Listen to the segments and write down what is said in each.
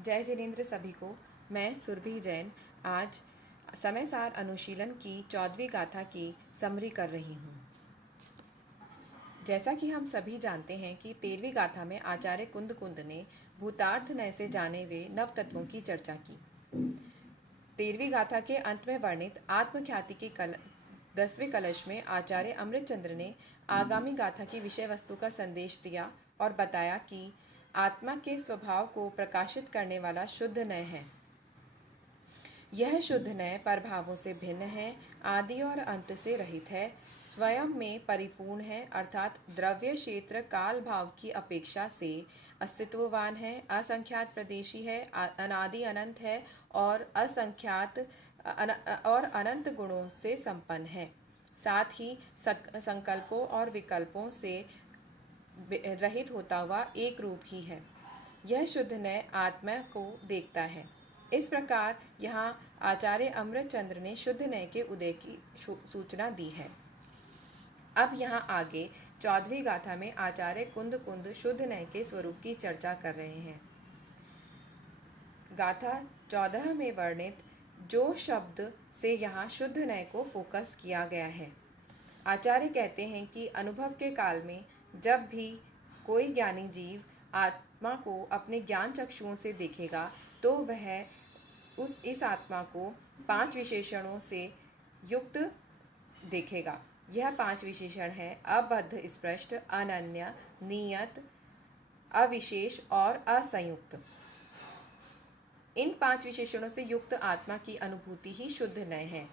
जय जिनेन्द्र सभी को। मैं सुरभि जैन आज समय सार अनुशीलन की 14वीं गाथा की समरी कर रही हूँ। जैसा कि हम सभी जानते हैं कि 13वीं गाथा में आचार्य कुंद कुंद ने भूतार्थ नय से जाने हुए नव तत्वों की चर्चा की। 13वीं गाथा के अंत में वर्णित आत्मख्याति के 10वें कलश में आचार्य अमृतचंद्र ने आगामी गाथा की विषय वस्तु का संदेश दिया और बताया कि आत्मा के स्वभाव को प्रकाशित करने वाला शुद्ध नय है। यह शुद्ध नय परभावों से भिन्न है, आदि और अंत से रहित है, स्वयं में परिपूर्ण है, अर्थात द्रव्य क्षेत्र काल भाव की अपेक्षा से अस्तित्ववान है, असंख्यात प्रदेशी है, अनादि अनंत है और अनंत गुणों से संपन्न है। साथ ही संकल्पों और विकल्पों से रहित होता हुआ एक रूप ही है। यह शुद्ध नय आत्मा को देखता है। इस प्रकार यहाँ आचार्य अमृतचंद्र ने शुद्ध नय के उदय की सूचना दी है। अब यहाँ आगे 14वीं गाथा में आचार्य कुंद कुंद शुद्ध नय के स्वरूप की चर्चा कर रहे हैं। गाथा 14 में वर्णित जो शब्द से यहाँ शुद्ध नय को फोकस किया गया है। आचार्य कहते हैं कि अनुभव के काल में जब भी कोई ज्ञानी जीव आत्मा को अपने ज्ञान चक्षुओं से देखेगा तो वह इस आत्मा को 5 विशेषणों से युक्त देखेगा। यह 5 विशेषण हैं अबद्ध, स्पष्ट, अनन्य, नियत, अविशेष और असंयुक्त। इन 5 विशेषणों से युक्त आत्मा की अनुभूति ही शुद्ध नय है।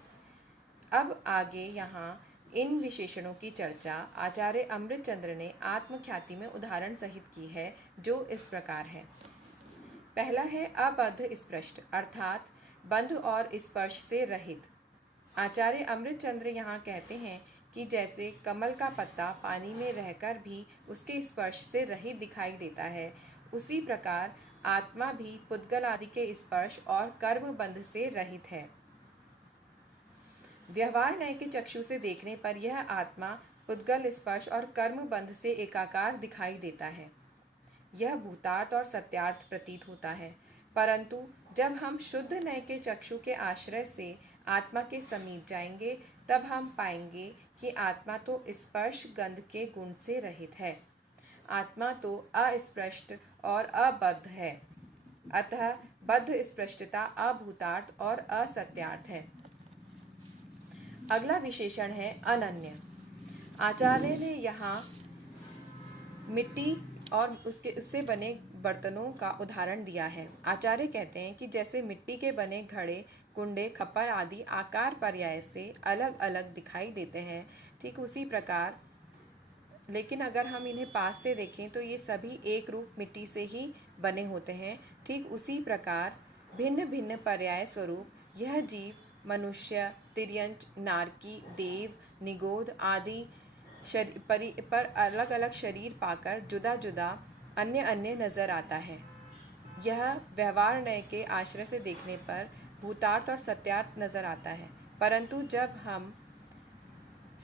अब आगे यहाँ इन विशेषणों की चर्चा आचार्य अमृतचंद्र ने आत्मख्याति में उदाहरण सहित की है, जो इस प्रकार है। पहला है अबद्ध स्पष्ट, अर्थात बंध और स्पर्श से रहित। आचार्य अमृतचंद्र यहाँ कहते हैं कि जैसे कमल का पत्ता पानी में रहकर भी उसके स्पर्श से रहित दिखाई देता है, उसी प्रकार आत्मा भी पुद्गल आदि के स्पर्श और कर्म बंध से रहित है। व्यवहार नय के चक्षु से देखने पर यह आत्मा पुद्गल, स्पर्श और कर्म बंध से एकाकार दिखाई देता है। यह भूतार्थ और सत्यार्थ प्रतीत होता है, परंतु जब हम शुद्ध नय के चक्षु के आश्रय से आत्मा के समीप जाएंगे तब हम पाएंगे कि आत्मा तो स्पर्श गंध के गुण से रहित है। आत्मा तो अस्पष्ट और अबद्ध है, अतः बद्ध स्पष्टता अभूतार्थ और असत्यार्थ है। अगला विशेषण है अनन्य। आचार्य ने यहाँ मिट्टी और उससे बने बर्तनों का उदाहरण दिया है। आचार्य कहते हैं कि जैसे मिट्टी के बने घड़े, कुंडे, खप्पर आदि आकार पर्याय से अलग अलग दिखाई देते हैं, ठीक उसी प्रकार लेकिन अगर हम इन्हें पास से देखें तो ये सभी एक रूप मिट्टी से ही बने होते हैं। ठीक उसी प्रकार भिन्न भिन्न पर्याय स्वरूप यह जीव मनुष्य, तिर्यंच, नारकी, देव, निगोध आदि पर अलग अलग शरीर पाकर जुदा जुदा अन्य अन्य नजर आता है। यह व्यवहार नय के आश्रय से देखने पर भूतार्थ और सत्यार्थ नजर आता है, परंतु जब हम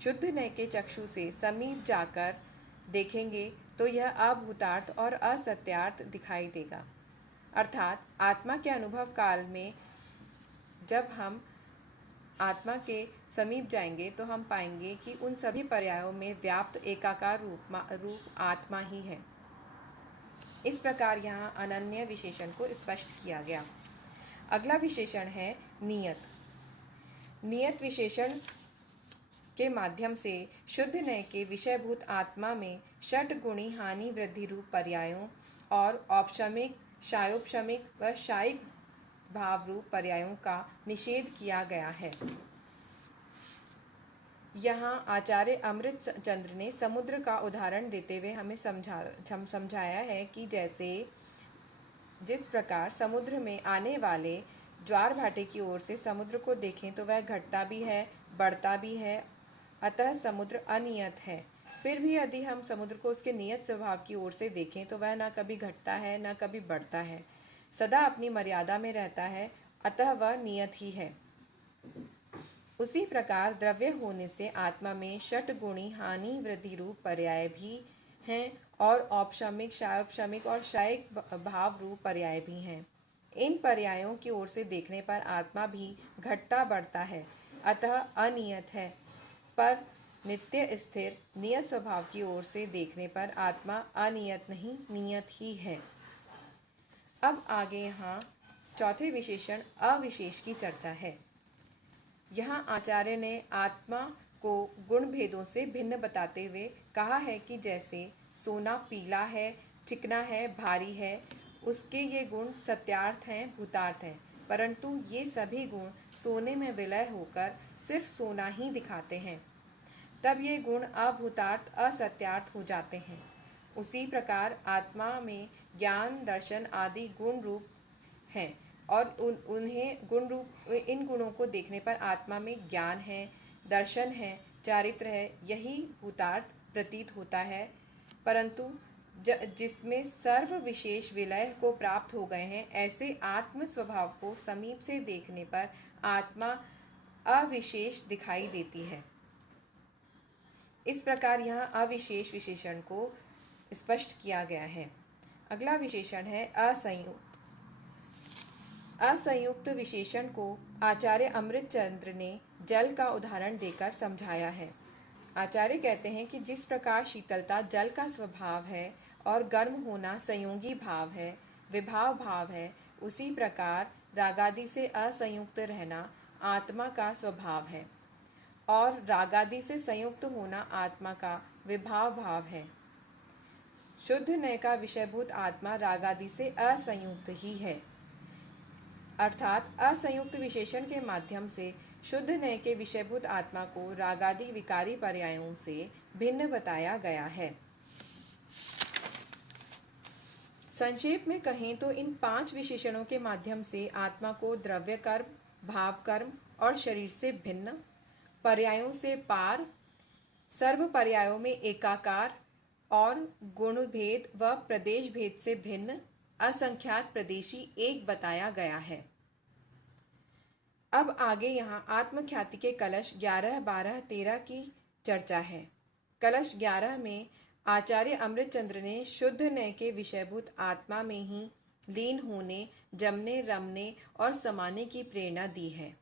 शुद्ध नय के चक्षु से समीप जाकर देखेंगे तो यह अभूतार्थ और असत्यार्थ दिखाई देगा। अर्थात आत्मा के अनुभव काल में जब हम आत्मा के समीप जाएंगे तो हम पाएंगे कि उन सभी पर्यायों में व्याप्त एकाकार रूप आत्मा ही है। इस प्रकार यहाँ अनन्य विशेषण को स्पष्ट किया गया। अगला विशेषण है नियत। नियत विशेषण के माध्यम से शुद्ध नय के विषयभूत आत्मा में षट गुणी हानि वृद्धि रूप पर्यायों और औपशमिक, शायोपशमिक व शायिक भाव रूप पर्यायों का निषेध किया गया है। यहाँ आचार्य अमृतचंद्र ने समुद्र का उदाहरण देते हुए हमें समझाया है कि जैसे जिस प्रकार समुद्र में आने वाले ज्वार भाटे की ओर से समुद्र को देखें तो वह घटता भी है, बढ़ता भी है, अतः समुद्र अनियत है। फिर भी यदि हम समुद्र को उसके नियत स्वभाव की ओर से देखें तो वह न कभी घटता है न कभी बढ़ता है, सदा अपनी मर्यादा में रहता है, अतः वह नियत ही है। उसी प्रकार द्रव्य होने से आत्मा में षट गुणी हानि वृद्धि रूप पर्याय भी हैं और औपशमिक, शायोपशमिक और शायिक भाव रूप पर्याय भी हैं। इन पर्यायों की ओर से देखने पर आत्मा भी घटता बढ़ता है, अतः अनियत है। पर नित्य स्थिर नियत स्वभाव की ओर से देखने पर आत्मा अनियत नहीं, नियत ही है। अब आगे यहाँ चौथे विशेषण अविशेष की चर्चा है। यहाँ आचार्य ने आत्मा को गुण भेदों से भिन्न बताते हुए कहा है कि जैसे सोना पीला है, चिकना है, भारी है, उसके ये गुण सत्यार्थ हैं, भूतार्थ हैं, परंतु ये सभी गुण सोने में विलय होकर सिर्फ सोना ही दिखाते हैं। तब ये गुण अभूतार्थ, असत्यार्थ हो जाते हैं। उसी प्रकार आत्मा में ज्ञान, दर्शन आदि गुण रूप हैं और इन गुणों को देखने पर आत्मा में ज्ञान है, दर्शन है, चारित्र है, यही भूतार्थ प्रतीत होता है। परंतु जिसमें सर्व विशेष विलय को प्राप्त हो गए हैं, ऐसे आत्म स्वभाव को समीप से देखने पर आत्मा अविशेष दिखाई देती है। इस प्रकार यहाँ अविशेष विशेषण को स्पष्ट किया गया है। अगला विशेषण है असंयुक्त। असंयुक्त विशेषण को आचार्य अमृतचंद्र ने जल का उदाहरण देकर समझाया है। आचार्य कहते हैं कि जिस प्रकार शीतलता जल का स्वभाव है और गर्म होना संयोगी भाव है, विभाव भाव है, उसी प्रकार रागादि से असंयुक्त रहना आत्मा का स्वभाव है और रागादि से संयुक्त होना आत्मा का विभाव भाव है। शुद्ध नय का विषयभूत आत्मा रागादि से असंयुक्त ही है, अर्थात असंयुक्त विशेषण के माध्यम से शुद्ध नय के विषयभूत आत्मा को रागादि विकारी पर्यायों से भिन्न बताया गया है। संक्षेप में कहें तो इन 5 विशेषणों के माध्यम से आत्मा को द्रव्य कर्म, भाव कर्म और शरीर से भिन्न, पर्यायों से पार, सर्व पर्यायों में एकाकार और गुण भेद व प्रदेश भेद से भिन्न, असंख्यात प्रदेशी एक बताया गया है। अब आगे यहाँ आत्मख्याति के कलश 11, 12, 13 की चर्चा है। कलश 11 में आचार्य अमृतचंद्र ने शुद्ध नय के विषयभूत आत्मा में ही लीन होने, जमने, रमने और समाने की प्रेरणा दी है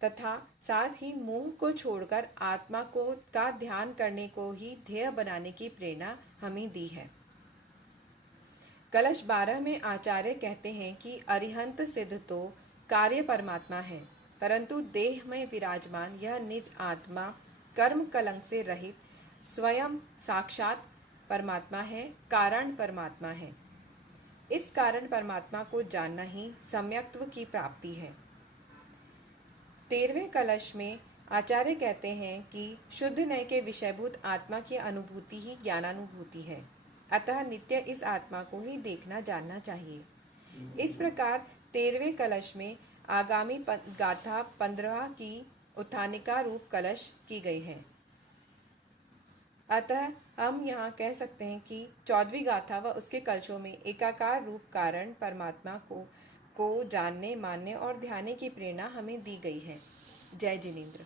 तथा साथ ही मोह को छोड़कर आत्मा को का ध्यान करने को ही ध्येय बनाने की प्रेरणा हमें दी है। कलश 12 में आचार्य कहते हैं कि अरिहंत सिद्ध तो कार्य परमात्मा है, परंतु देह में विराजमान यह निज आत्मा कर्म कलंक से रहित स्वयं साक्षात परमात्मा है, कारण परमात्मा है। इस कारण परमात्मा को जानना ही सम्यक्त्व की प्राप्ति है। 13वें कलश में आचार्य कहते हैं कि शुद्ध नय के विषयभूत आत्मा की अनुभूति ही ज्ञानानुभूति है, अतः नित्य इस आत्मा को ही देखना जानना चाहिए। इस प्रकार 13वें कलश में आगामी गाथा 15 की उत्थानिका रूप कलश की गई है। अतः हम यहाँ कह सकते हैं कि 14वीं गाथा व उसके कलशों में एकाकार रूप कारण परमात्मा को जानने, मानने और ध्याने की प्रेरणा हमें दी गई है। जय जिनेंद्र।